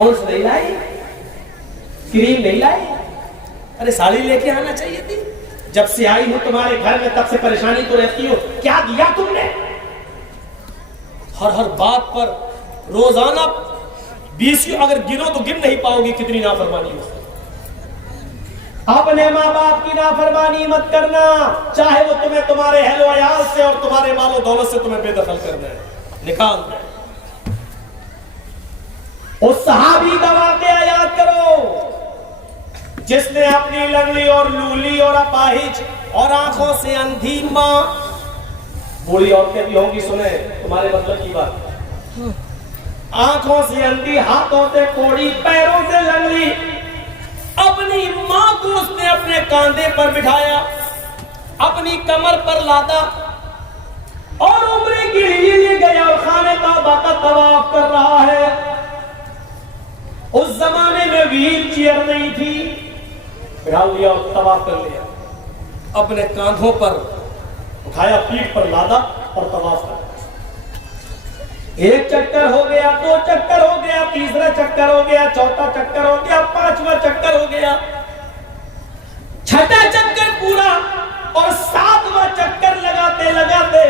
نہیں لائی، کریم نہیں لائی، ارے ساڑی لے کے آنا چاہیے تھی۔ جب سے آئی ہوں تمہارے گھر میں تب سے پریشانی تو رہتی ہو، کیا دیا تم نے؟ ہر بات پر روزانہ 20 اگر گنو تو گن نہیں پاؤ گی کتنی نافرمانی ہو۔ اپنے ماں باپ کی نافرمانی مت کرنا، چاہے وہ تمہیں تمہارے اہل و عیال سے اور تمہارے مال و دولت سے تمہیں بے دخل کرنا ہے، نکال دیں۔ اس صحابی کا واقعہ یاد کرو جس نے اپنی لنگڑی اور لولی اور اپاہج اور آنکھوں سے اندھی ماں، بوڑھی عورتیں بھی ہوں گی، سنیں تمہارے مطلب کی بات، آنکھوں سے اندھی، ہاتھوں سے کوڑی، پیروں سے لنگڑی، اپنی ماں کو اس نے اپنے کاندھے پر بٹھایا، اپنی کمر پر لادا اور عمرے کے لیے لے گیا اور خانہ کعبہ کا طواف کر رہا ہے۔ اس زمانے میں ویل چیئر نہیں تھی، بٹھا لیا اور طواف کر لیا، اپنے کاندھوں پر اٹھایا، پیٹھ پر لادا اور طواف کر لیا۔ ایک چکر ہو گیا، دو چکر ہو گیا، تیسرا چکر ہو گیا، چوتھا چکر ہو گیا، پانچواں چکر ہو گیا، چھٹا چکر پورا اور ساتواں چکر لگاتے لگاتے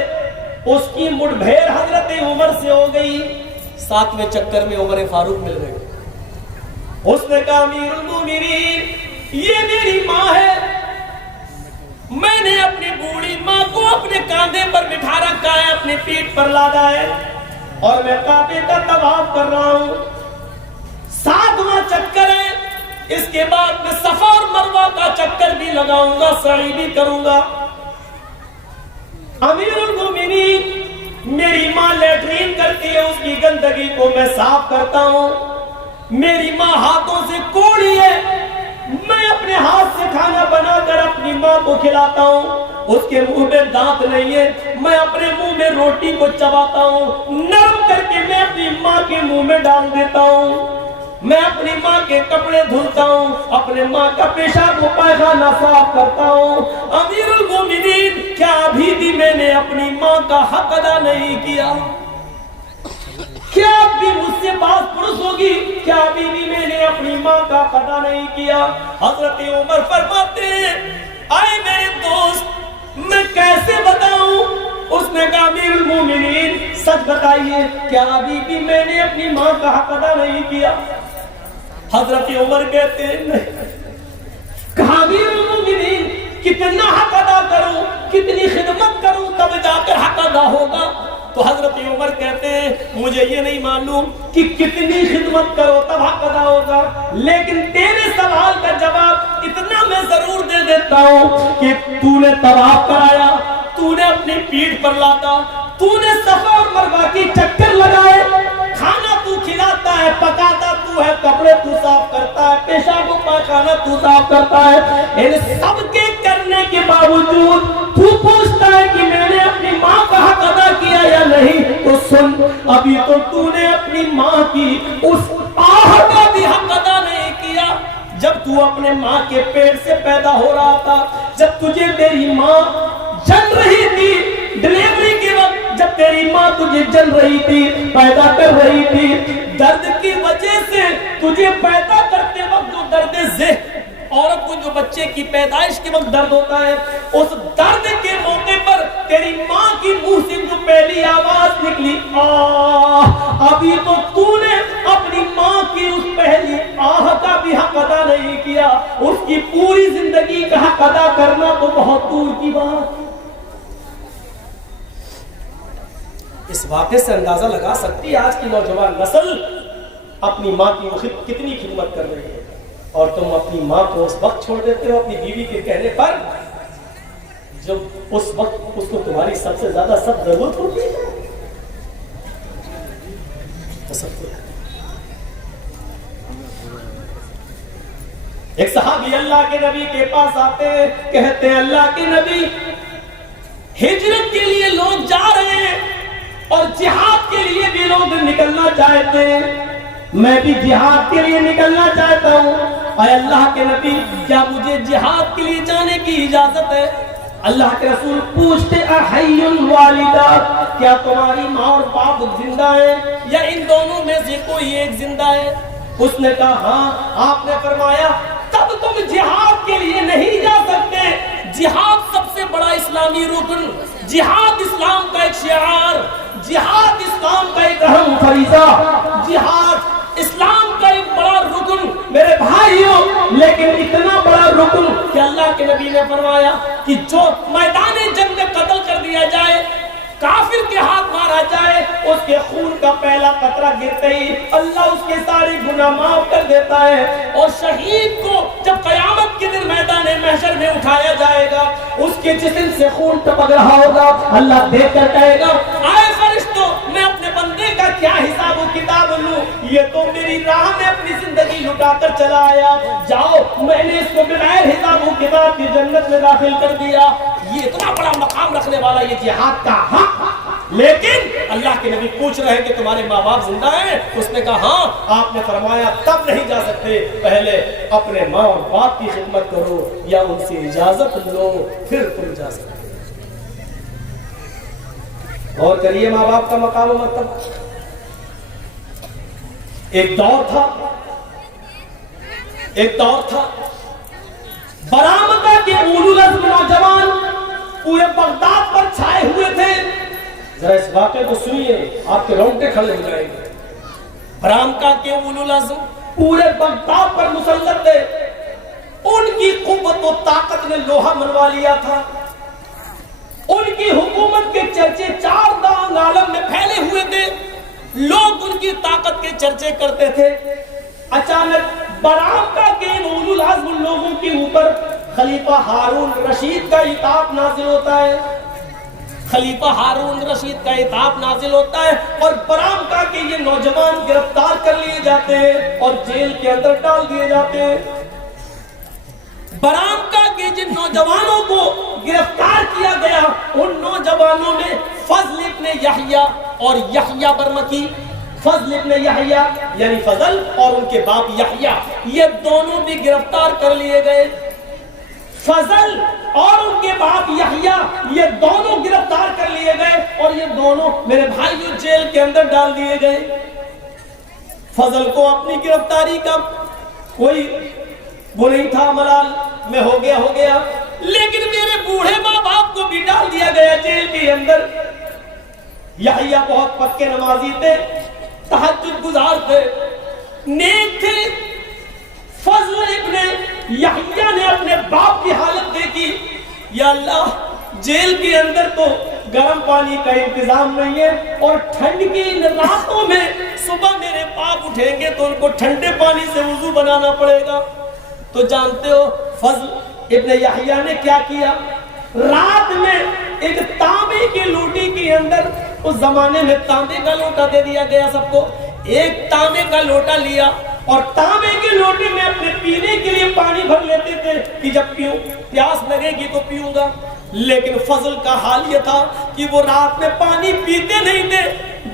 اس کی مٹھ بھیڑ حضرت عمر سے ہو گئی۔ ساتویں چکر میں عمر فاروق مل گئے۔ اس نے کہا امیر المومنین، یہ میری ماں ہے، میں نے اپنی بوڑھی ماں کو اپنے کاندھے پر بٹھا رکھا ہے، اپنی پیٹھ پر لادا ہے اور میں کعبے کا طواف کر رہا ہوں۔ ساتواں چکر ہے، اس کے بعد میں صفا اور مروہ کا چکر بھی لگاؤں گا، سعی بھی کروں گا۔ امیر المومنین، میری ماں لیٹرین کرتی ہے، اس کی گندگی کو میں صاف کرتا ہوں۔ میری ماں ہاتھوں سے کوڑی ہے، میں اپنے ہاتھ سے کھانا بنا کر اپنی ماں کو کھلاتا ہوں۔ اس کے منہ میں دانت نہیں ہے، میں اپنے منہ میں روٹی کو چباتا ہوں، نرم کر کے میں اپنی ماں کے منہ میں ڈال دیتا ہوں۔ میں اپنی ماں کے کپڑے دھلتا ہوں، اپنے ماں کا پیشاب و پائخانہ صاف کرتا ہوں۔ امیر المومنین، کیا ابھی بھی میں نے اپنی ماں کا حق ادا نہیں کیا؟ کیا اب بھی مجھ سے بات پرس ہوگی؟ کیا ابھی بھی میں نے اپنی ماں کا ادا نہیں کیا؟ حضرت عمر فرماتے ہیں، آئے میرے دوست، میں کیسے بتاؤں؟ اس نے کہا امیر المومنین، سچ بتائیے، کیا ابھی بھی میں نے اپنی ماں کا حق ادا نہیں کیا؟ حضرت عمر کہتے ہیں نہیں۔ کہا امیر المومنین، کتنا حق ادا کروں، کتنی خدمت کروں تب جا کر حق ادا ہوگا؟ تو حضرت عمر کہتے ہیں، مجھے یہ نہیں معلوم کہ کتنی خدمت کرو تب حق ادا ہوگا، لیکن تیرے سوال کا جواب اتنا میں ضرور دے دیتا ہوں کہ تو نے طواف کرایا، تو نے اپنی پیٹھ پر لاتا، تو نے صفا اور مروہ کی چکر لگائے، کھانا تو کھلاتا ہے، پکاتا تو ہے، کپڑے تو صاف کرتا ہے، پیشاب و پائخانہ تو صاف کرتا ہے، ان سب کے کرنے کے باوجود تو پوچھتا ہے کہ میں نے اپنی ماں کا حق ادا کیا یا نہیں؟ تو سن، ابھی تو نے اپنی ماں کی اس آہ کا بھی حق ادا نہیں کیا۔ جب تو اپنے ماں کے پیٹ سے پیدا ہو رہا تھا، جب تجھے تیری ماں جن رہی تھی، ڈلیوری کے وقت جب تیری ماں تجھے جن رہی تھی، پیدا کر رہی تھی، درد کی وجہ سے تجھے پیدا کرتے وقت جو درد ذہن، عورت کو جو بچے کی پیدائش کے وقت درد ہوتا ہے، اس درد کے موقع پر تیری ماں کی منہ سے جو پہلی آواز نکلی، آہ، ابھی تو نے اپنی ماں کی اس پہلی آہ کا بھی حق ادا نہیں کیا، اس کی پوری زندگی کا حق ادا کرنا تو بہت دور کی بات۔ اس واقعے سے اندازہ لگا سکتی آج کی نوجوان نسل اپنی ماں کی کتنی خدمت کر رہی ہے، اور تم اپنی ماں کو اس وقت چھوڑ دیتے ہو اپنی بیوی کے کہنے پر جب اس وقت اس کو تمہاری سب سے زیادہ سب ضرورت ہوتی ہے۔ ایک صحابی اللہ کے نبی کے پاس آتے ہیں، کہتے ہیں اللہ کے نبی، ہجرت کے لیے لوگ جا رہے ہیں اور جہاد کے لیے بھی لوگ نکلنا چاہتے ہیں، میں بھی جہاد کے لیے نکلنا چاہتا ہوں، اے اللہ کے نبی، کیا مجھے جہاد کے لیے جانے کی اجازت ہے؟ اللہ کے رسول پوچھتے احی الوالدہ، کیا تمہاری ماں اور باپ زندہ ہیں یا ان دونوں میں سے کوئی ایک زندہ ہے؟ اس نے کہا ہاں. آپ نے فرمایا تب تم جہاد کے لیے نہیں جا سکتے. جہاد سب سے بڑا اسلامی رکن، جہاد اسلام کا ایک شعار، جہاد اسلام کا ایک اہم فریضہ، جہاد اسلام کا ایک بڑا رکن میرے بھائیوں. لیکن اتنا بڑا رکن کہ اللہ کے نبی نے فرمایا کہ جو میدان جنگ میں قتل کر دیا جائے، کافر کے ہاتھ مارا جائے، اس کے خون کا پہلا قطرہ گرتے ہی اللہ اس کے سارے گناہ معاف کر دیتا ہے. اور شہید کو جب قیامت کے دن میدان محشر میں اٹھایا جائے گا، اس کے جسم سے خون ٹپک رہا ہوگا. اللہ دیکھ کر کہے گا آئے فرشتوں، میں اپنے بندے کا کیا حساب و کتاب لوں؟ یہ تو میری راہ میں اپنی زندگی لٹا کر چلا آیا. جاؤ، میں نے اس کو بغیر حساب و کتاب کی جنت میں داخل کر دیا. یہ اتنا بڑا مقام رکھنے والا یہ جہاد کا حق. لیکن اللہ کے نبی پوچھ رہے ہیں کہ تمہارے ماں باپ زندہ ہیں؟ اس نے کہا ہاں. آپ نے فرمایا تب نہیں جا سکتے، پہلے اپنے ماں اور باپ کی خدمت کرو یا ان سے اجازت لو، پھر تم جا سکتے. غور کریے ماں باپ کا مقام و مرتبہ. ایک دور تھا برآمدہ کے اولو العزم نوجوان پورے بغداد پر چھائے ہوئے تھے. ذرا اس واقعے کو سنیے، آپ کے رونگٹے کھڑے ہو جائیں گے. برآمدہ کے اولو العزم پورے بغداد پر مسلط تھے. ان کی قوت و طاقت نے لوہا منوا لیا تھا. ان کی حکومت کے چرچے چار دانگ عالم میں پھیلے ہوئے تھے. لوگ ان کی طاقت کے چرچے کرتے تھے. اچانک برآمدہ کے اولو العزم لوگوں کے اوپر خلیفہ ہارون رشید کا عتاب نازل ہوتا ہے. خلیفہ ہارون رشید کا عتاب نازل ہوتا ہے اور برآمدہ کے یہ نوجوان گرفتار کر لیے جاتے ہیں اور جیل کے اندر ڈال دیے جاتے ہیں. برآمدہ کے جن نوجوانوں کو گرفتار کیا گیا، ان نوجوانوں میں فضل ابن یحییٰ اور یحییٰ برمکی. فضل ابن یحییٰ یعنی فضل اور ان کے باپ یحییٰ، یہ دونوں بھی گرفتار کر لیے گئے. فضل اور ان کے باپ یحییٰ یہ دونوں گرفتار کر لیے گئے اور یہ دونوں میرے بھائیوں جیل کے اندر ڈال دیے گئے. فضل کو اپنی گرفتاری کا کوئی وہ نہیں تھا، ملال میں ہو گیا، لیکن میرے بوڑھے ماں باپ کو بھی ڈال دیا گیا جیل کے اندر. یحییٰ بہت پکے نمازی تھے، تہجد گزار تھے، نیک تھے. فضل ابن یحییٰ نے اپنے باپ کی حالت دیکھی، یا اللہ جیل کے اندر تو گرم پانی کا انتظام نہیں ہے اور ٹھنڈ کی ان راتوں میں صبح میرے باپ اٹھیں گے تو ان کو ٹھنڈے پانی سے وضو بنانا پڑے گا. تو جانتے ہو فضل ابن یحییٰ نے کیا کیا؟ رات میں ایک تانبے کی لوٹی کے اندر، اس زمانے میں تانبے کا لوٹا دے دیا گیا سب کو، ایک تانبے کا لوٹا لیا اور تانبے کی لوٹی میں اپنے پینے کے لیے پانی بھر لیتے تھے کہ جب پیاس لگے گی تو پیوں گا. لیکن فضل کا حال یہ تھا کہ وہ رات میں پانی پیتے نہیں تھے،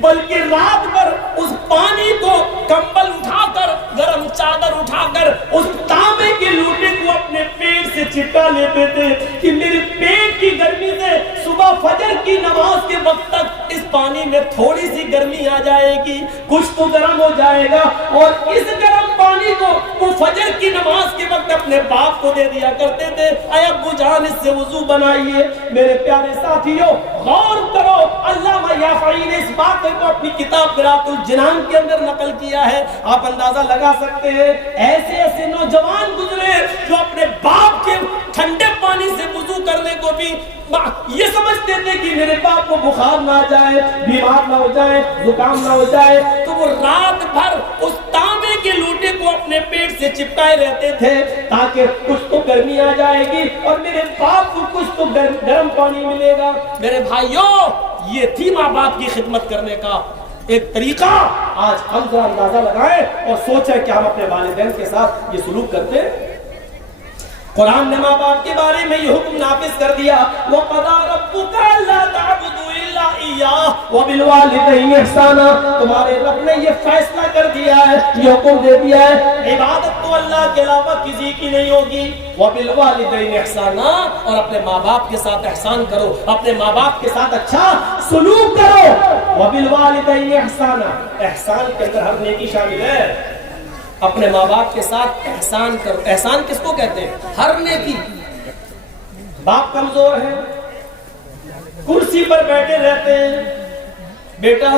بلکہ رات بھر اس پانی کو کمبل اٹھا کر، گرم چادر اٹھا کر اس تانبے کے لوٹے کو اپنے پیٹ سے چپکا لیتے تھے کہ میرے پیٹ کی گرمی سے صبح فجر کی نماز کے وقت تک اس پانی میں تھوڑی سی گرمی آ جائے گی، کچھ تو گرم ہو جائے گا. اور اس گرم پانی کو وہ فجر کی نماز کے وقت اپنے باپ کو دے دیا کرتے تھے، اے ابو جان اس سے وضو بنائیے. میرے پیارے ساتھیوں غور کرو، علامہ یافعی نے اس بات کو اپنی کتاب قرات الجنان کے اندر نقل کیا ہے. آپ اندازہ لگا سکتے ہیں ایسے نوجوان گزرے جو اپنے باپ کے ٹھنڈے پانی سے وضو کرنے کو بھی یہ سمجھتے تھے کہ میرے باپ کو بخار نہ آ جائے، بیمار نہ ہو جائے، زکام نہ ہو جائے، تو وہ رات بھر اس تانبے کے لوٹے کو اپنے پیٹ سے چپکائے رہتے تھے تاکہ کچھ تو گرمی آ جائے گی اور میرے باپ کو کچھ تو گرم پانی ملے گا. میرے بھائیوں یہ تھی ماں باپ کی خدمت کرنے کا ایک طریقہ. آج ہم ذرا اندازہ لگائیں اور سوچیں کہ ہم اپنے والدین کے ساتھ یہ سلوک کرتے ہیں. قرآن نے ماں باپ کے بارے میں یہ حکم نافذ کر دیا، وَقَضَىٰ رَبُّكَ أَلَّا تَعْبُدُوا إِلَّا إِيَّاهُ وَبِالْوَالِدَيْنِ إِحْسَانًا. تمہارے رب نے یہ فیصلہ کر دیا ہے، یہ حکم دے دیا ہے، عبادت تو اللہ کے علاوہ کسی کی نہیں ہوگی. وَبِالْوَالِدَيْنِ إِحْسَانًا، اور اپنے ماں باپ کے ساتھ احسان کرو، اپنے ماں باپ کے ساتھ اچھا سلوک کرو. وَبِالْوَالِدَيْنِ إِحْسَانًا، احسان کے اندر ہر نیکی شامل ہے. اپنے ماں باپ کے ساتھ احسان کرو. احسان کس کو کہتے ہیں؟ ہر نیکی. باپ کمزور ہے, کرسی پر بیٹھے رہتے ہیں, بیٹا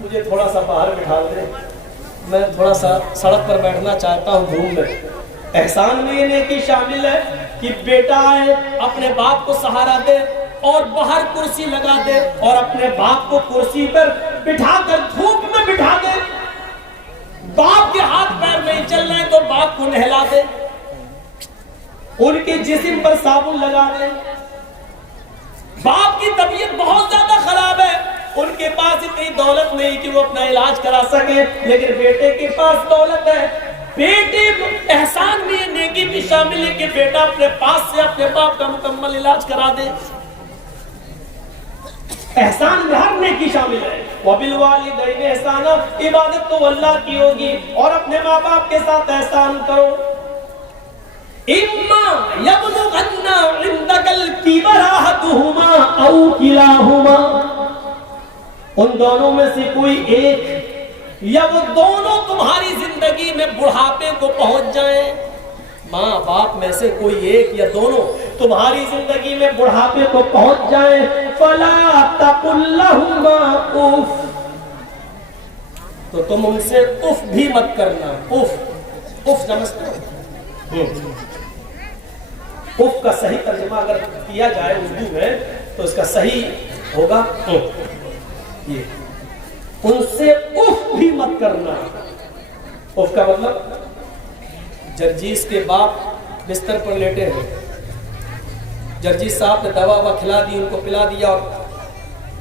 مجھے تھوڑا سا باہر بٹھا دے, میں تھوڑا سا سڑک پر بیٹھنا چاہتا ہوں گھوم لے. احسان میں یہ نیکی شامل ہے کہ بیٹا ہے اپنے باپ کو سہارا دے اور باہر کرسی لگا دے اور اپنے باپ کو کرسی پر بٹھا کر دھوپ میں بٹھا دے. باپ کے ہاتھ پیر نہیں چل رہے تو باپ کو نہلا دے, ان کے جسم پر صابن لگا دے. باپ کی طبیعت بہت زیادہ خراب ہے, ان کے پاس اتنی دولت نہیں کہ وہ اپنا علاج کرا سکے, لیکن بیٹے کے پاس دولت ہے. بیٹے احسان میں یہ نیکی بھی شامل ہے کہ بیٹا اپنے پاس سے اپنے باپ کا مکمل علاج کرا دے. احسان میں ہر نیکی شامل ہے. وَبِالْوَالِدَيْنِ احسانا, عبادت تو اللہ کی ہوگی اور اپنے ماں باپ کے ساتھ احسان کرو. اِمَّا يَبْلُغَنَّ عِنْدَكَ الْكِبَرَ أَحَدُهُمَا أَوْ كِلَاهُمَا, ان دونوں میں سے کوئی ایک یا وہ دونوں تمہاری زندگی میں بڑھاپے کو پہنچ جائیں. ماں باپ میں سے کوئی ایک یا دونوں تمہاری زندگی میں بڑھاپے کو پہنچ جائیں, فَلَا تَقُلْ لَهُمَا اُف, تو تم ان سے اف بھی مت کرنا. اف, اف سمجھتے ہو؟ اف کا صحیح ترجمہ اگر کیا جائے اردو میں تو اس کا صحیح ہوگا یہ, ان سے اف بھی مت کرنا. اف کا مطلب جرجیس کے باپ بستر پر لیٹے ہیں, جرجیس صاحب نے دوا ووا کھلا دی, ان کو پلا دیا اور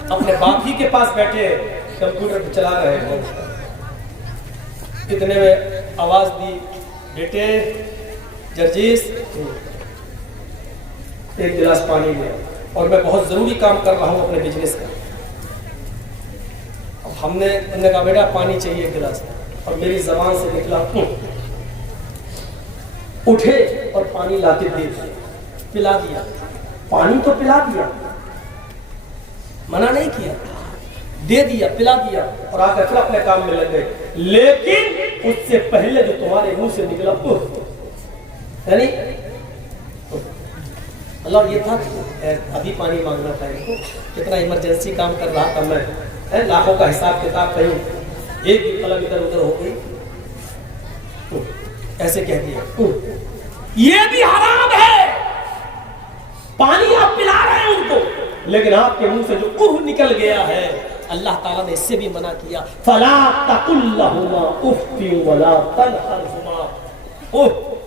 اپنے باپ ہی کے پاس بیٹھے کمپیوٹر پہ چلا رہے ہیں. اتنے میں آواز دی, بیٹے جرجیس ایک گلاس پانی لے, اور میں بہت ضروری کام کر رہا ہوں اپنے بزنس کا. ہم نے کہا بیٹا پانی چاہیے ایک گلاس, اور میری زبان سے نکلا اٹھے اور پانی لا کے دے دیا, پلا دیا. پانی تو پلا دیا, منع نہیں کیا, دے دیا, پلا دیا, اور آ کر پھر اپنے کام میں لگ گئے. لیکن اس سے پہلے جو تمہارے منہ سے نکلا یعنی اللہ, یہ تھا ابھی پانی مانگنا تھا ان کو, کتنا ایمرجنسی کام کر رہا تھا میں, لاکھوں کا حساب کتاب کہیں ایک بھی قلم ادھر ادھر ہو گئی, ایسے کہہ دیا. یہ بھی حرام ہے, پانی آپ پلا رہے ہیں ان کو, لیکن آپ کے منہ سے جو نکل گیا ہے اللہ تعالیٰ نے اس سے بھی منع کیا. فَلَا تَقُلْ لَهُمَا اُفٍّ وَلَا تَنْهَرْهُمَا,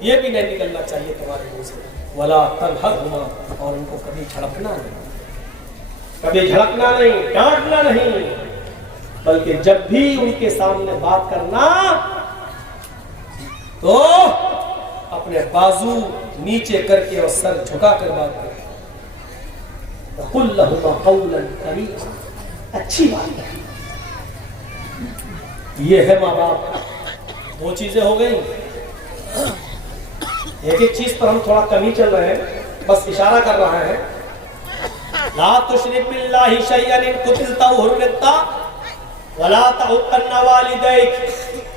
یہ بھی نہیں نکلنا چاہیے تمہارے منہ سے. وَلَا تَنْهَرْهُمَا, اور ان کو کبھی جھڑکنا نہیں, کبھی جھڑکنا نہیں, ڈانٹنا نہیں, بلکہ جب بھی ان کے سامنے بات کرنا تو اپنے بازو نیچے کر کے اور سر جھکا کر بات کریں. قُلْ لَهُمَا قَوْلًا كَرِيمًا, اچھی بات ہے. یہ ہے ماں باپ. دو چیزیں ہو گئی, ایک ایک چیز پر ہم تھوڑا کمی چل رہے ہیں, بس اشارہ کر رہا ہے. لا تشرک باللہ شیئا ان قتلت او حرمت ولا تعقن والديك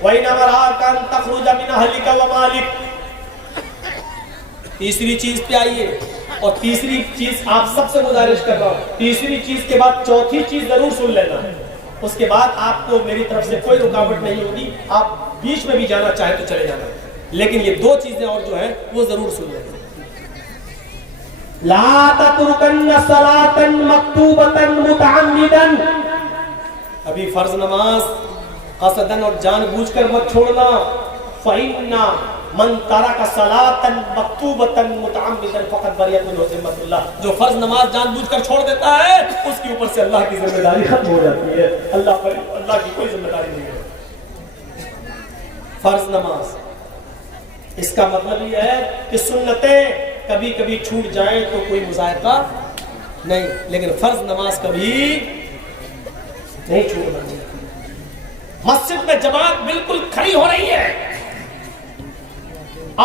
وان امراك ان تخرج من اهلك ومالك. تیسری چیز پہ آئیے, اور تیسری چیز آپ سب سے گزارش کر رہا ہوں, تیسری چیز کے بعد چوتھی چیز ضرور سن لینا. اس کے بعد آپ کو میری طرف سے کوئی رکاوٹ نہیں ہوگی, آپ بیچ میں بھی جانا چاہیں تو چلے جانا, لیکن یہ دو چیزیں اور جو ہیں وہ ضرور سن لینا. لا تترکن صلاة مکتوبة متعمدا, ابھی فرض نماز قصدن اور جان بوجھ کر مت چھوڑنا. فإن من ترک صلاة مکتوبة متعمدا فقد بریۃ منہ ذمۃ اللہ, جو فرض نماز جان بوجھ کر چھوڑ دیتا ہے اس کے اوپر سے اللہ کی ذمہ داری ختم ہو جاتی ہے. اللہ کی کوئی ذمہ داری نہیں ہے. فرض نماز, اس کا مطلب یہ ہے کہ سنتیں کبھی کبھی چھوٹ جائیں تو کوئی مذائقہ نہیں, لیکن فرض نماز کبھی نہیں چھوٹنا. مسجد میں جماعت بالکل کھڑی ہو رہی ہے,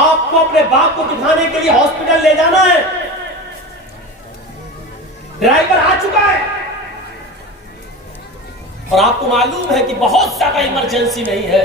آپ کو اپنے باپ کو دکھانے کے لیے ہاسپٹل لے جانا ہے, ڈرائیور آ چکا ہے اور آپ کو معلوم ہے کہ بہت زیادہ ایمرجنسی نہیں ہے,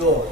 جو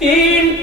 3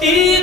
3